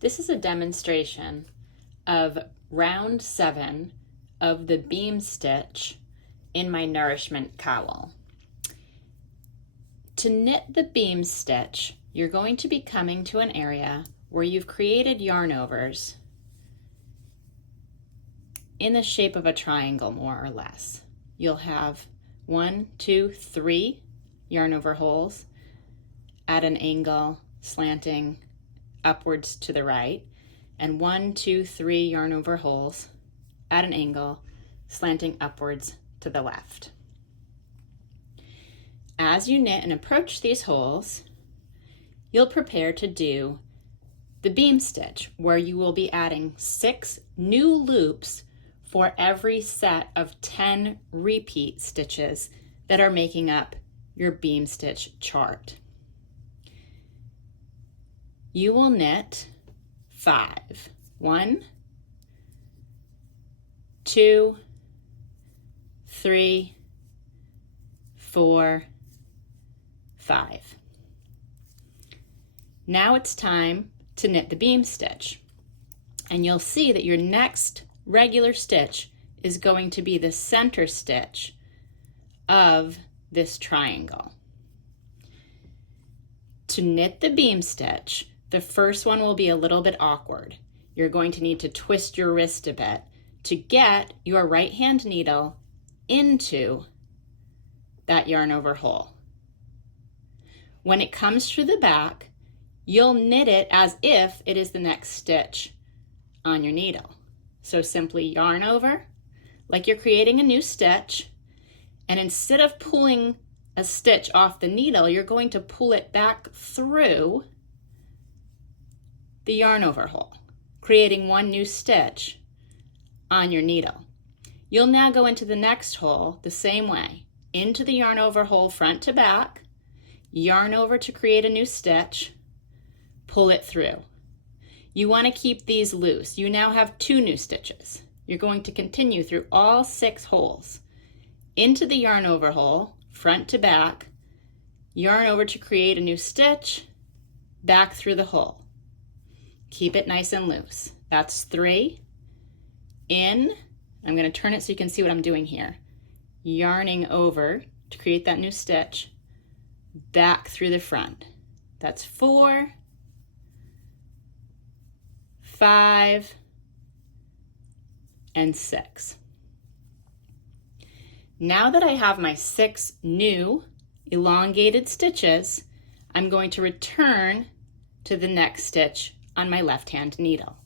This is a demonstration of round 7 of the beam stitch in my Nourishment Cowl. To knit the beam stitch, you're going to be coming to an area where you've created yarn overs in the shape of a triangle, more or less. You'll have 1, 2, 3 yarn over holes at an angle, slanting upwards to the right, and 1, 2, 3 yarn over holes at an angle, slanting upwards to the left. As you knit and approach these holes, you'll prepare to do the beam stitch, where you will be adding 6 new loops for every set of 10 repeat stitches that are making up your beam stitch chart. You will knit 5. 1, 2, 3, 4, 5. Now it's time to knit the beam stitch, and you'll see that your next regular stitch is going to be the center stitch of this triangle. To knit the beam stitch, the first one will be a little bit awkward. You're going to need to twist your wrist a bit to get your right hand needle into that yarn over hole. When it comes to the back, you'll knit it as if it is the next stitch on your needle. So simply yarn over like you're creating a new stitch, and instead of pulling a stitch off the needle, you're going to pull it back through the yarn over hole, creating one new stitch on your needle. You'll now go into the next hole the same way, into the yarn over hole front to back, yarn over to create a new stitch, pull it through. You want to keep these loose. You now have 2 new stitches. You're going to continue through all 6 holes, into the yarn over hole, front to back, yarn over to create a new stitch, back through the hole. Keep it nice and loose. That's 3. In, I'm going to turn it so you can see what I'm doing here. Yarning over to create that new stitch, back through the front. That's 4, 5, and 6. Now that I have my 6 new elongated stitches, I'm going to return to the next stitch on my left hand needle.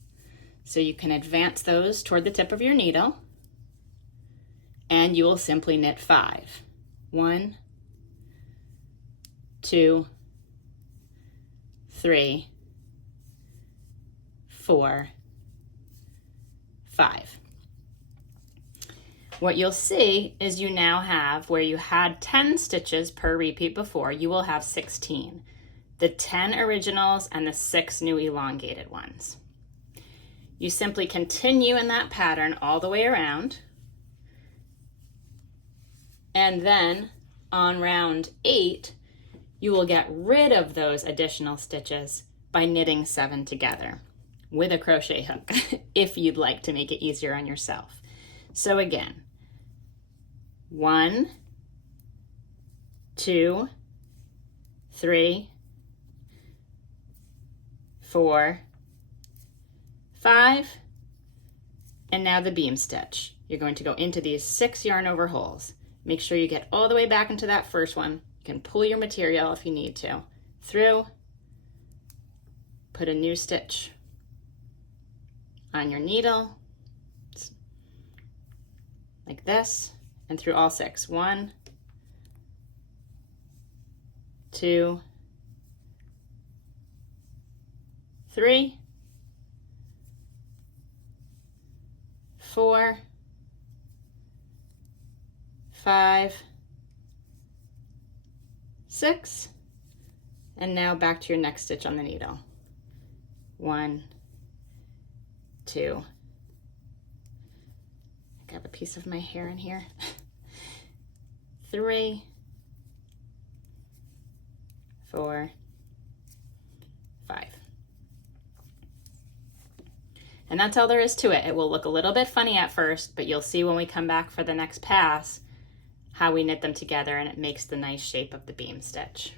So you can advance those toward the tip of your needle, and you will simply knit 5. 1, 2, 3, 4, 5. What you'll see is you now have, where you had 10 stitches per repeat before, you will have 16. The 10 originals and the 6 new elongated ones. You simply continue in that pattern all the way around, and then on round 8, you will get rid of those additional stitches by knitting 7 together with a crochet hook if you'd like to make it easier on yourself. So again, 1, 2, 3, 4, 5, and now the beam stitch. You're going to go into these 6 yarn over holes. Make sure you get all the way back into that first one. You can pull your material if you need to. Through, put a new stitch on your needle, like this, and through all 6. 1, 2, 3, 4, 5, 6, and now back to your next stitch on the needle. 1, 2. I have a piece of my hair in here. 3, 4, 5. And that's all there is to it. It will look a little bit funny at first, but you'll see when we come back for the next pass how we knit them together and it makes the nice shape of the beam stitch.